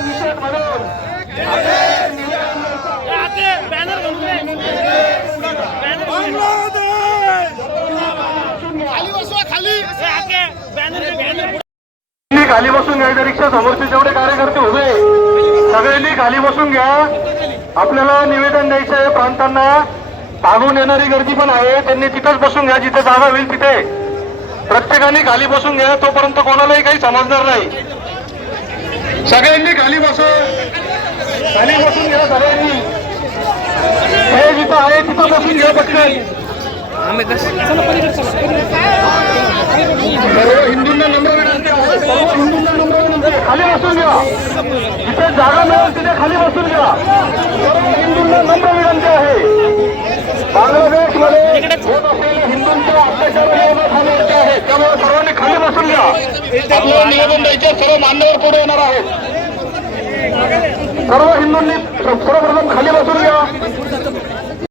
निषेध म्हणून खाली मी खाली बसून घ्यायचं रिक्षा समोरचे जेवढे कार्यकर्ते उभे सगळ्यांनी खाली बसून घ्या. आपल्याला निवेदन द्यायचं आहे प्रांतांना. मागून येणारी गर्दी पण आहे. त्यांनी तिथंच बसून घ्या जिथे जागा होईल तिथे. प्रत्येकाने खाली बसून घ्या तोपर्यंत कोणालाही काही समजणार नाही. सगळ्यांनी खाली बसा. खाली बसून घ्या सगळ्यांनी. हे जिथं आहे तिथं बसून घ्या पटकन. सर्व हिंदूंना नम्र विनंती आहे. सर्व हिंदूंना नम्र विनंती आहे. खाली बसून घ्या. जिथे जागा मिळेल तिथे खाली बसून घ्या. सर्व हिंदूंना नम्र विनंती आहे. बांगलादेशमध्ये होत हिंदूंच्या अत्याचार थांबवायचे आहे त्यामुळे सर्वांनी खाली बसून घ्या आपल्याला निवेदन द्यायचे सर्व मान्यवर पुढे येणार आहेत. सर्व हिंदूंनी सर्वप्रथम खाली बसून घ्या.